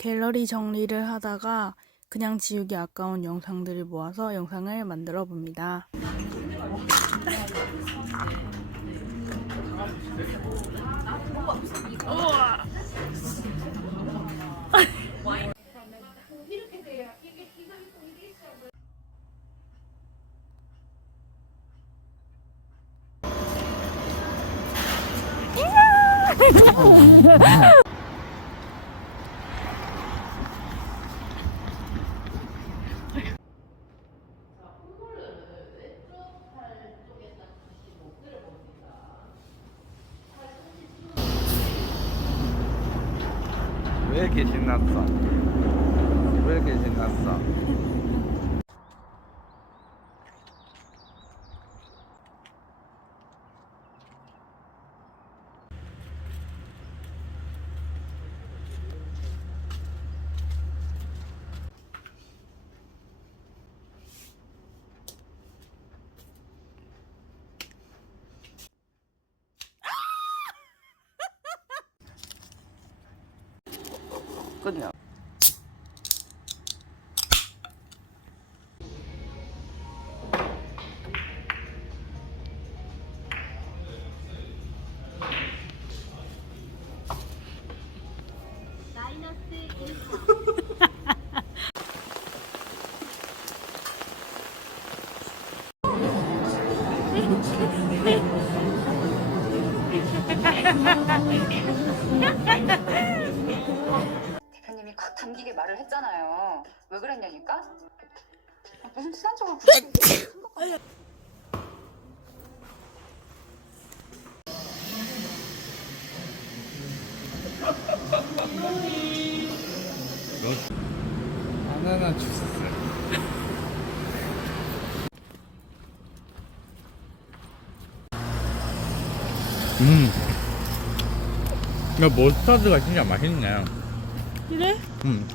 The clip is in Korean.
갤러리 정리를 하다가 그냥 지우기 아까운 영상들을 모아서 영상을 만들어 봅니다. 왜 이렇게 신났어? 왜 이렇게 신났어? 대 콱 담기게 말을 했잖아요. 왜 그랬냐니까? 아, 무슨 수단적으로 그렇게 바나나 주스. 음. 야, 머스타드가 진짜 맛있네. 그래? 음.